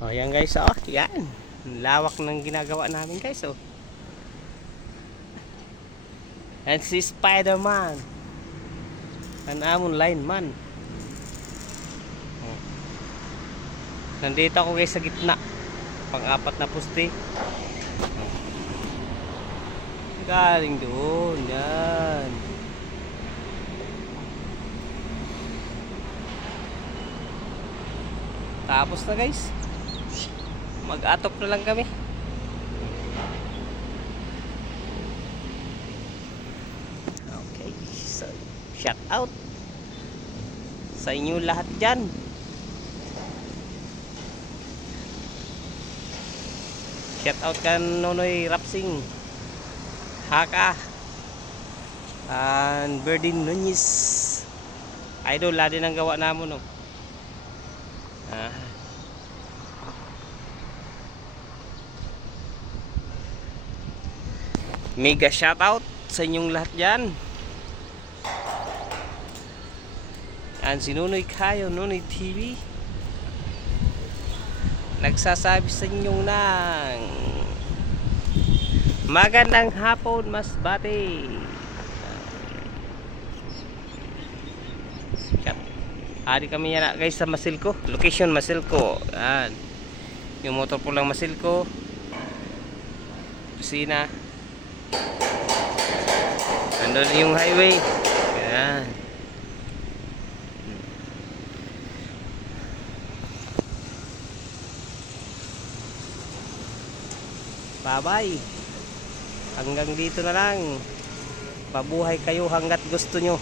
O yan guys, oh, yan. Lawak ng ginagawa namin guys, oh. And si Spider-Man. An amon lineman. Oh. Nandito ako guys sa gitna. Pang-apat na puste. Oh. Galing doon, yan. Tapos na guys. Mag-atop na lang kami. Okay, so shout out sa inyo lahat dyan. Shout out kan Nonoy Rapsing, Haka, and Berdin Nunez. Idol, ladin ang gawa namon, no. Mega shoutout sa inyong lahat dyan. And si Nunoy Kayo, Nunoy TV, nagsasabi sa inyong ng magandang hapon, mas bati. Ari kami yan guys sa Masilco. Location Masilco. Yan. Yung motor po lang Masilco. Kusina. Andun yung highway. Yan. Bye-bye. Hanggang dito na lang. Mabuhay kayo hanggat gusto nyo.